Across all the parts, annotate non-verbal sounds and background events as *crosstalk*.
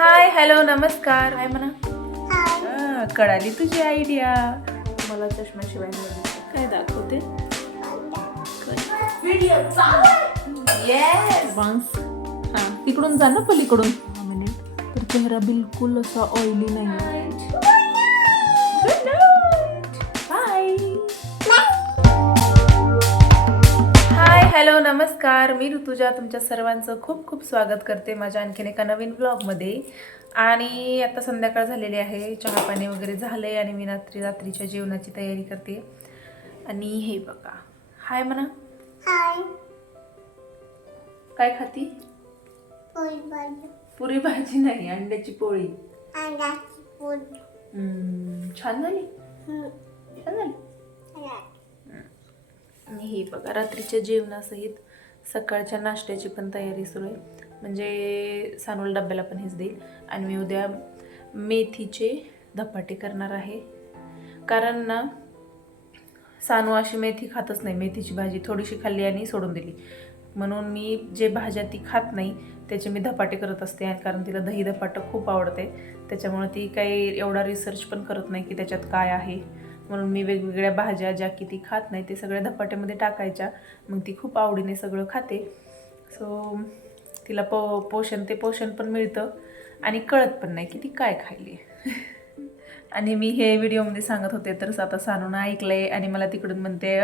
Hi hello नमस्कार. हाय म्हणा हा, कळाली तुझी आयडिया मला चष्म्याशिवाय. काय दाखवते? हा तिकडून जा ना पलीकडून. मिनिट तर चेहरा बिलकुल असा ऑइली नाही हॅलो नमस्कार. मी ऋतुजा तुमच्या सर्वांचं खूप खूप स्वागत करते माझ्या आणखीन एका नवीन ब्लॉगमध्ये. आणि आता संध्याकाळ झालेली आहे चहा पाणी वगैरे झालं आहे आणि मी रात्री रात्रीच्या जेवणाची तयारी करते. आणि हे बघा. हाय म्हणा हाय. काय खाती? पोळी भाजी पुरी भाजी नाही अंड्याची पोळी. अंड्याची पोळी. छान झाली. छान झाली? आणि हे बघा रात्रीच्या जेवणासहित सकाळच्या नाश्त्याची पण तयारी सुरू आहे. म्हणजे सानूल डब्याला पण हेच देईल. आणि मी उद्या मेथीचे धपाटे करणार आहे. कारण ना सानू अशी मेथी खातच नाही. मेथीची भाजी थोडीशी खाल्ली आणि सोडून दिली. म्हणून मी जे भाज्या ती खात नाही त्याचे मी धपाटे करत असते. कारण तिला दही धपाटं खूप आवडते. त्याच्यामुळे ती काही एवढा रिसर्च पण करत नाही की त्याच्यात काय आहे. म्हणून मी वेगवेगळ्या भाज्या ज्या की ती खात नाही ते सगळ्या धपाट्यामध्ये टाकायच्या. मग ती खूप आवडीने सगळं खाते. सो तिला पो पोषण ते पोषण पण मिळतं आणि कळत पण नाही की ती काय खायली. *laughs* आणि मी हे व्हिडिओमध्ये सांगत होते तर आता सानून ऐकलंय आणि मला तिकडून म्हणते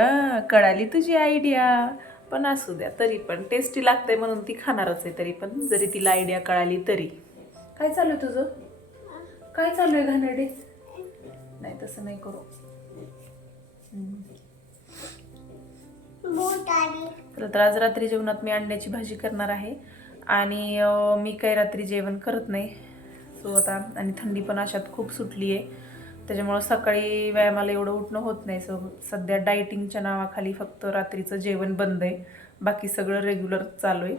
कळाली तुझी आयडिया. पण असू द्या तरी पण. टेस्टी लागते म्हणून ती खाणारच आहे तरी पण. जरी तिला आयडिया कळाली तरी. काय चालू आहे तुझं? काय चालू आहे घाणेरडे? नाही तसं नाही करू. तर आज रात्री जेवणात मी अंड्याची भाजी करणार आहे. आणि मी काही रात्री जेवण करत नाही. सो आता आणि थंडी पण अशात खूप सुटली आहे. त्याच्यामुळं सकाळी व्यायामाला एवढं उठणं होत नाही. सो सध्या डायटिंगच्या नावाखाली फक्त रात्रीचं जेवण बंद आहे. बाकी सगळं रेग्युलर चालू आहे.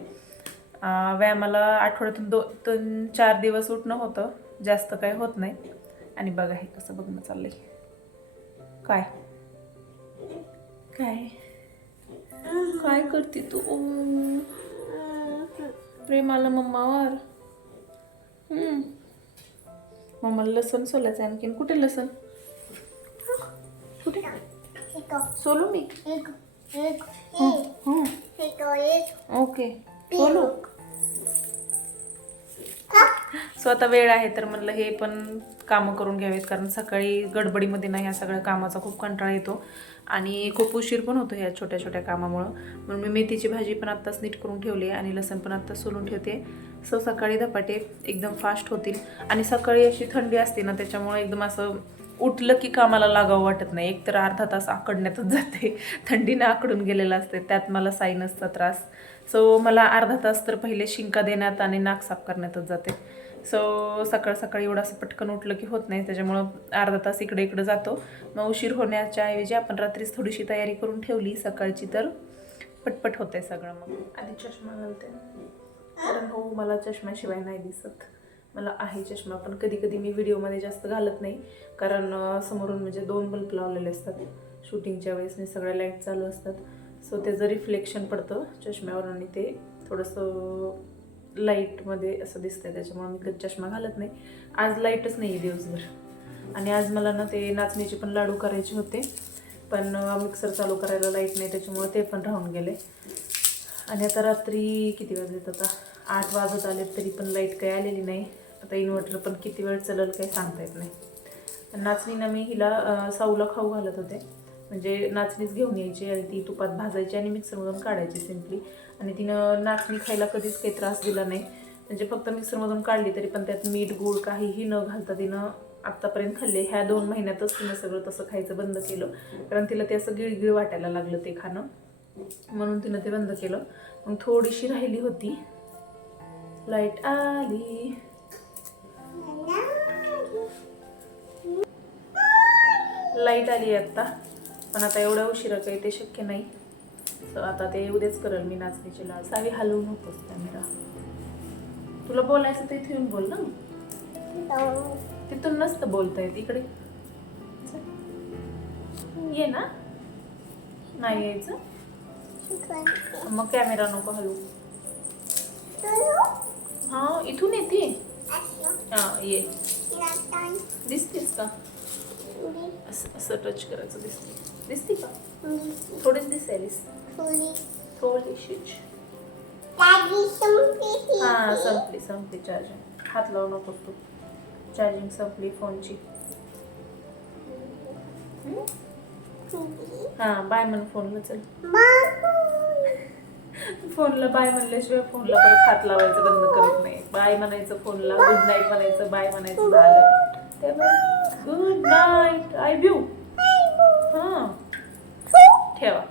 व्यायामाला आठवड्यातून दो दोन चार दिवस उठणं होतं. जास्त काही होत नाही. आणि बघा हे कसं बघणं चाललं आहे काय काय काय करते तू ओ, प्रेम आलं मम्मावर हम्म. मम्माला लसण सोलायचं आहे आणखीन कुठे लसण कुठे एक सोलू मी ओके सोलू सो आता वेळ आहे तर म्हणलं हे पण कामं करून घ्यावेत कारण सकाळी गडबडीमध्ये नाही ह्या सगळ्या कामाचा खूप कंटाळा येतो आणि खूप उशीर पण होतो ह्या छोट्या छोट्या कामामुळं. म्हणून मी मेथीची भाजी पण आत्ताच नीट करून ठेवली आहे आणि लसण पण आत्ताच सोलून ठेवते. सो सकाळी धपाटे एकदम फास्ट होतील आणि सकाळी अशी थंडी असते ना त्याच्यामुळे एकदम असं उठलं की कामाला लागावं वाटत नाही. एकतर अर्धा तास आकडण्यातच जाते. थंडीनं आकडून गेलेलं असते त्यात मला सायनसचा त्रास. सो मला अर्धा तास तर पहिले शिंका देण्यात आणि नाक साफ करण्यातच जाते. सो सकाळ सकाळी एवढं असं पटकन उठलं की होत नाही. त्याच्यामुळं अर्धा तास इकडे इकडे जातो. मग उशीर होण्याच्या ऐवजी आपण रात्रीच थोडीशी तयारी करून ठेवली. सकाळची तर पटपट होते सगळं मग. आधी चष्मा घालते. कारण हो मला चष्म्याशिवाय नाही दिसत. मला आहे चष्मा पण कधी कधी मी व्हिडिओमध्ये जास्त घालत नाही. कारण समोरून म्हणजे दोन बल्ब लावलेले असतात. शूटिंगच्या वेळेस मी सगळ्या लाइट चालू असतात. सो त्याचं रिफ्लेक्शन पडतं चष्म्यावर आणि ते थोडंसं लाईटमध्ये असं दिसतंय त्याच्यामुळे मी कधी चष्मा घालत नाही. आज लाईटच नाही आहे दिवसभर. आणि आज मला ना ते नाचणीचे पण लाडू करायचे होते पण मिक्सर चालू करायला लाइट नाही त्याच्यामुळे ते पण राहून गेले. आणि आता रात्री किती वाजलेत आता? आठ वाजत आले तरी पण लाइट काही आलेली नाही. आता इन्व्हर्टर पण किती वेळ चालेल काही सांगता येत नाही. नाचणीनं मी हिला साऊला खाऊ घालत होते. म्हणजे नाचणीच घेऊन यायची आणि ती तुपात भाजायची आणि मिक्सरमधून काढायची सिम्पली आणि तिनं नाचणी खायला कधीच काही त्रास दिला नाही. म्हणजे फक्त मिक्सरमधून काढली तरी पण त्यात मीठ गूळ काहीही न घालता तिनं आत्तापर्यंत खाल्ले. ह्या दोन महिन्यातच तिनं सगळं तसं खायचं बंद केलं. कारण तिला ते असं गिळगिळ वाटायला लागलं ते खाणं. म्हणून तिनं ते बंद केलं. मग थोडीशी राहिली होती. लाइट आली. लाइट आली आत्ता पण आता एवढ्या उशिरा काही ते शक्य नाही. तर आता ते उद्याच करेल मी नाचणीची लाल सावी हलवू नकोस कॅमेरा तुला बोलायचं ते इथे येऊन बोल ना. तिथून नसतं बोलता येत. इकडे. ये ना. नाही यायचं. मग कॅमेरा नको हलवू. हा इथून येते. हा ये. दिसतेस का? असं असं टच करायचं दिसते दिसते का. थोडीच दिसायलीस. थोडीशीच. हा संपली संपली चार्जिंग हात लावू नकोस तू. चार्जिंग संपली फोनची. हा बाय म्हण फोनला चल. फोनला बाय म्हणल्याशिवाय फोनला परत हात लावायचं बंद करत नाही. बाय म्हणायचं फोनला गुड नाईट म्हणायचं बाय म्हणायचं झालं. त्यामुळे गुड नाईट आय व्ह्यू हा ठेवा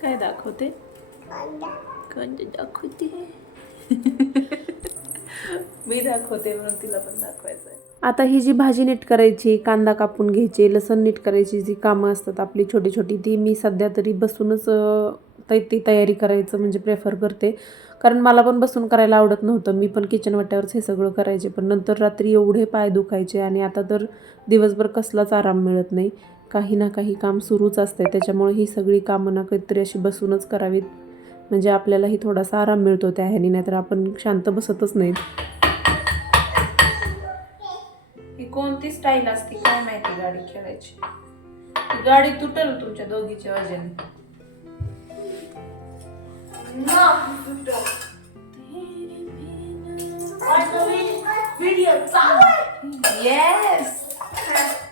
काय दाखवते कोणते दाखवते मी दाखवते म्हणून तिला पण दाखवायचं आता ही जी भाजी नीट करायची कांदा कापून घ्यायची लसण नीट करायची जी कामं असतात आपली छोटी छोटी ती मी सध्या तरी बसूनच ती ती तयारी करायचं म्हणजे प्रेफर करते. कारण मला पण बसून करायला आवडत नव्हतं. मी पण किचन वाट्यावरच हे सगळं करायचे. पण नंतर रात्री एवढे पाय दुखायचे आणि आता तर दिवसभर कसलाच आराम मिळत नाही. काही ना काही काम सुरूच असते त्याच्यामुळे ही सगळी कामं ना काहीतरी अशी बसूनच करावीत. म्हणजे आपल्यालाही थोडासा आराम मिळतो त्या ह्यानी. नाहीतर आपण शांत बसतच नाहीत. कोणती स्टाईल असते काय माहिती गाडी खेळायची? गाडी तुटल तुमच्या दोघीच्या वजन. येस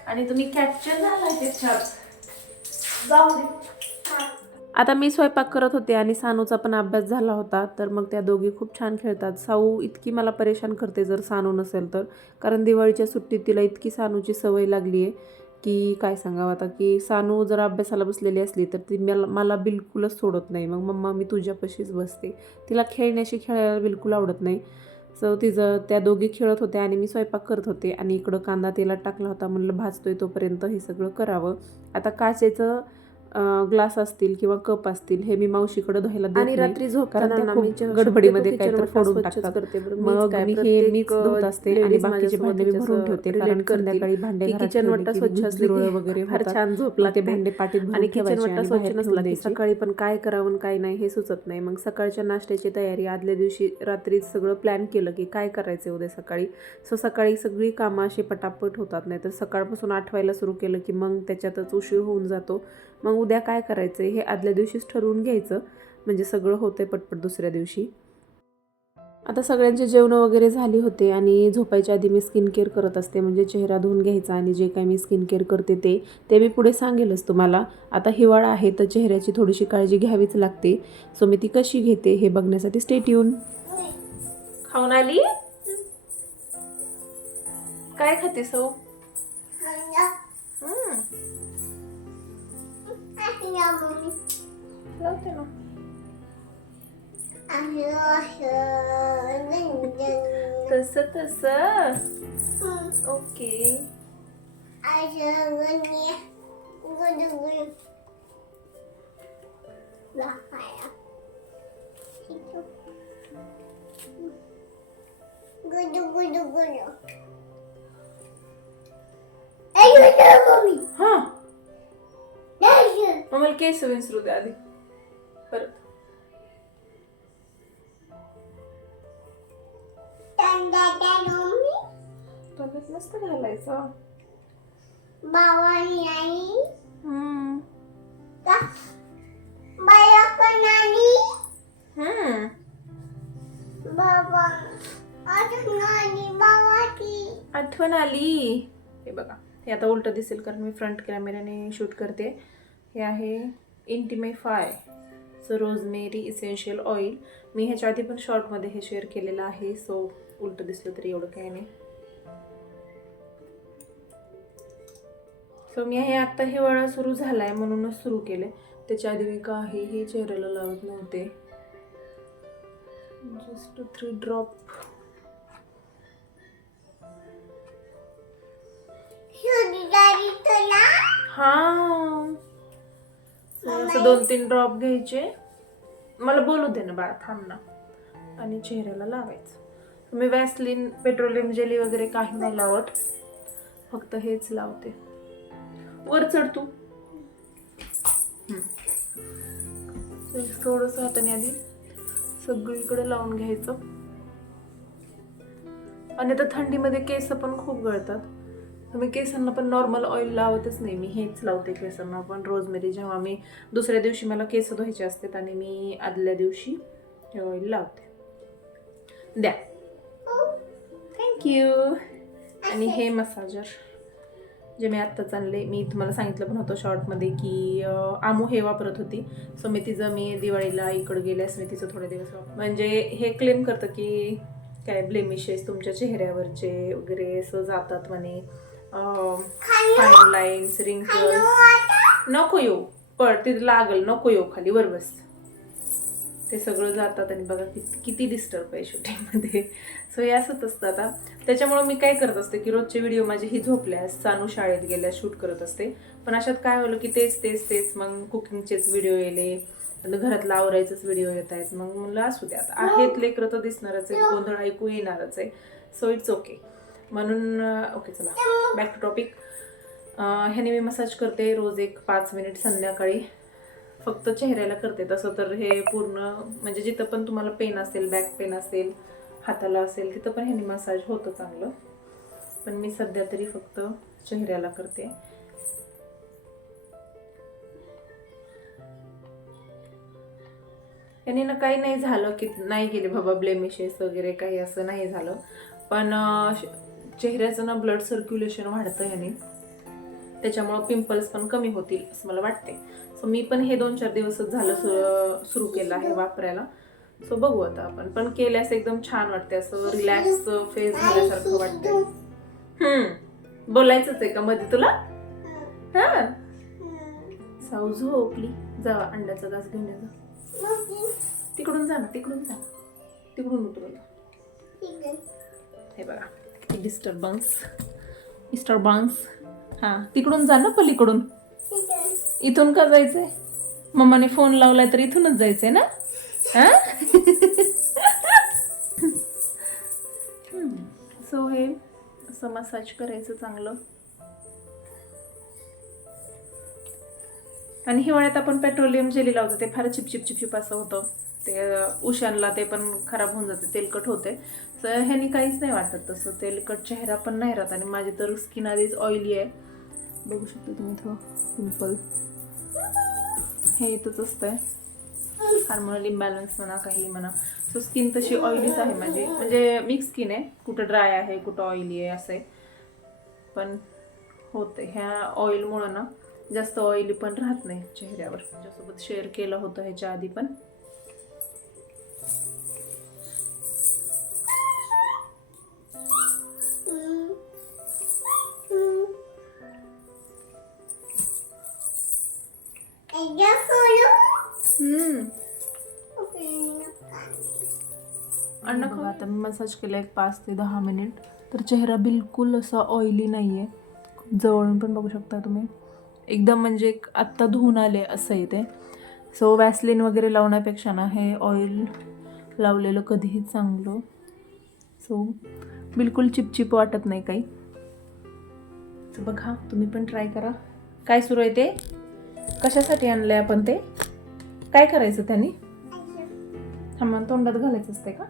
आणि तुम्ही कॅप्चर झाला त्याच्यात जाऊ दे. आता मी स्वयंपाक करत होते आणि सानूचा पण अभ्यास झाला होता तर मग त्या दोघी खूप छान खेळतात. साऊ इतकी मला परेशान करते जर सानू नसेल तर. कारण दिवाळीच्या सुट्टीत तिला इतकी सानूची सवय लागली आहे की काय सांगावं आता की सानू जर अभ्यासाला बसलेली असली तर ती मला मला बिलकुलच सोडत नाही. मग मम्मा मी तुझ्यापाशीच बसते. तिला खेळण्याशी खेळायला बिलकुल आवडत नाही. सो तिचं त्या दोघी खेळत होत्या आणि मी स्वयंपाक करत होते आणि इकडं कांदा तेलात टाकला होता. म्हणलं भाजतोय तोपर्यंत हे सगळं करावं. आता काचेचं ग्लास असतील किंवा कप असतील हे मी मावशीकडे धुवायला आणि. रात्री झोपताना गडबडीमध्ये काहीतरी फोडून टाकतात मग मी हे मीच धुत असते आणि बाकीचे भांडे मी भरून ठेवते कारण. संध्याकाळी भांडे की घरात kitchen ठेवले वाटा स्वच्छ असली वगैरे फार. छान झोप मग ते. भांडे पाटीत आणि किचन वाटा स्वच्छ नसला की. सकाळी पण काय करावं काय नाही हे सुचत नाही मग सकाळच्या नाश्त्याची तयारी आदल्या दिवशी रात्री सगळं प्लॅन केलं की काय करायचं उद्या सकाळी सो सकाळी सगळी कामं अशी पटापट होतात नाही तर सकाळपासून आठवायला सुरू केलं की मग त्याच्यातच उशीर होऊन जातो मग उद्या काय करायचं? हे आदल्या दिवशीच ठरवून घ्यायचं. म्हणजे सगळं होतंय पटपट दुसऱ्या दिवशी. आता सगळ्यांचे जेवणं वगैरे झाली होते आणि झोपायच्या आधी मी स्किन केअर करत असते. म्हणजे चेहरा धुवून घ्यायचा आणि जे काही मी स्किन केअर करते ते ते मी पुढे सांगेलच तुम्हाला. आता हिवाळा आहे तर चेहऱ्याची थोडीशी काळजी घ्यावीच लागते. सो मी ती कशी घेते हे बघण्यासाठी स्टेट येऊन खाऊन आली? काय खाते सौ लावते ना तस तस ओके Gudu gudu gudu. मला केस विसरू दे आधी परत. तब्येत मस्त घालायचं. हम्म. हम्म. आठवण आली हे बघा हे आता उलट दिसेल कारण मी फ्रंट कॅमेऱ्याने शूट करते हे आहे इंटिमे फाय सो रोजमेरी इसेन्शियल ऑइल मी ह्याच्या आधी पण शॉर्टमध्ये हे शेअर केलेलं आहे. सो उलट दिसलं तरी एवढं काही नाही. सो मी हे आत्ता हिवाळा सुरू झाला आहे म्हणूनच सुरू केले त्याच्या आधी मी काहीही चेहऱ्याला लावत नव्हते. Just three drop. हा. असं दोन तीन ड्रॉप घ्यायचे. मला बोलू दे ना बाळ थांब ना. आणि चेहऱ्याला लावायचं. मी वॅसलिन पेट्रोलियम जेली वगैरे काही नाही लावत फक्त हेच लावते. वर चढ तू. थोडंसं हाताने आधी सगळीकडे लावून घ्यायचं. आणि आता थंडीमध्ये केस पण खूप गळतात. मी केसांना पण नॉर्मल ऑइल लावतच नाही. मी हेच लावते केसांना पण. रोजमेरी जेव्हा मी दुसऱ्या दिवशी मला केस धुवायचे असतात आणि मी आदल्या दिवशी हे ऑइल लावते. द्या. थँक्यू आणि हे मसाजर जे मी आत्ताच आणले मी तुम्हाला सांगितलं पण होतं शॉर्टमध्ये की आमू हे वापरत होती. सो मी तिचं मी दिवाळीला इकडं गेल्यास मी तिचं थोडे दिवस वापर म्हणजे हे क्लेम करतं की काय ब्लेमिशेस तुमच्या चेहऱ्यावरचे वगैरे असं जातात म्हणे. फाईन लाईन्स रिंकल्स नको येऊ. पड तिथे लागल नको येऊ खाली वर बस. ते सगळं जातात आणि बघा किती किती डिस्टर्ब आहे शूटिंगमध्ये. सो हे असंच असतं आता. त्याच्यामुळं मी काय करत असते की रोजचे व्हिडिओ माझे ही झोपल्यास चानू शाळेत गेल्यास शूट करत असते. पण अशात काय होलं की तेच तेच तेच मग कुकिंगचेच व्हिडिओ येले घरातलं आवरायचंच व्हिडिओ येत आहेत. मग म्हणलं असू द्या आता. आहेत लेकरं तर दिसणारच आहे गोंधळ ऐकू येणारच आहे. सो इट्स ओके म्हणून ओके चला. बॅक टू टॉपिक ह्याने मी मसाज करते रोज एक पाच मिनिट संध्याकाळी. फक्त चेहऱ्याला करते तसं तर हे पूर्ण म्हणजे जिथं पण तुम्हाला पेन असेल बॅक पेन असेल हाताला असेल तिथं पण ह्याने मसाज होतं चांगलं. पण मी सध्या तरी फक्त चेहऱ्याला करते. याने ना काही नाही झालं की नाही गेले बाबा ब्लेमिशेस वगैरे काही असं नाही झालं. पण चेहऱ्याचं ना ब्लड सर्क्युलेशन वाढतं याने त्याच्यामुळं पिंपल्स पण कमी होतील असं मला वाटते सो मी पण हे दोन चार दिवसच झालं सु सुरू केलं आहे वापरायला. सो बघू आता आपण. पण केल्यास एकदम छान वाटते असं रिलॅक्स फेस झाल्यासारखं वाटते हम्म. बोलायचंच आहे का मध्ये तुला? हा? साऊ झोपली. जा अंड्याचा घास घेऊन जा. तिकडून जा ना तिकडून जा. तिकडून उतरून हे बघा. डिस्टर्बन्स डिस्टर्बन्स हां तिकडून जा ना पलीकडून. इथून का जायचंय? मम्माने फोन लावलाय तर इथूनच जायचंय ना? हां? सो हे असं मसाज करायचं चांगलं. आणि हिवाळ्यात आपण पेट्रोलियम जेली लावतो ते फार चिपचिप चिपचिप असं होतं. ते उशानला ते पण खराब होऊन जाते तेलकट होते तर ह्यानी काहीच नाही वाटत तसं. तेलकट चेहरा पण नाही राहत आणि माझी तर स्किन आधीच ऑइली आहे. बघू शकता तुम्ही थोडं पिंपल हे इथंच असतंय. हार्मोनल इम्बॅलन्स म्हणा काही म्हणा. सो स्किन तशी ऑइलीच आहे माझी. म्हणजे मिक्स स्किन आहे. कुठं ड्राय आहे कुठं ऑइली आहे असं आहे. पण होते ह्या ऑइलमुळं ना जास्त ऑइली पण राहत नाही चेहऱ्यावर. त्याच्यासोबत शेअर केलं होतं ह्याच्या आधी पण. आता मी मसाज केला एक पाच ते दहा मिनिट तर चेहरा बिलकुल असा ऑइली नाही आहे जवळून पण बघू शकता तुम्ही. एकदम म्हणजे एक आत्ता धुवून आले असं आहे ते सो वॅसलिन वगैरे लावण्यापेक्षा ना हे ऑइल लावलेलं कधीही चांगलं. सो बिलकुल चिपचिप वाटत नाही काही. सो बघा तुम्ही पण ट्राय करा. काय सुरू आहे ते? कशासाठी आणलं आहे आपण ते? काय करायचं त्यांनी? थांबा तोंडात घालायचं असते का?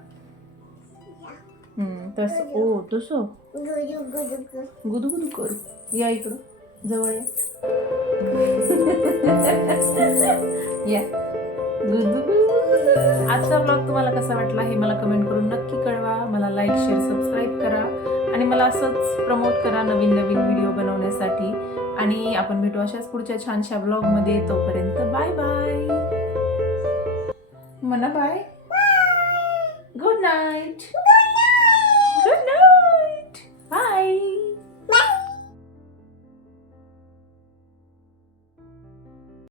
तसं. ओ तसं? गुदू गुदू करू. या इकडं. जवळ या. *laughs* गुदू. आजचा ब्लॉग तुम्हाला कसा वाटला हे मला कमेंट करून नक्की कळवा. मला लाईक शेअर सबस्क्राईब करा. आणि मला असंच प्रमोट करा नवीन नवीन व्हिडिओ बनवण्यासाठी. आणि आपण भेटू अशाच पुढच्या छानशा ब्लॉगमध्ये तोपर्यंत बाय बाय म्हणा बाय गुड नाईट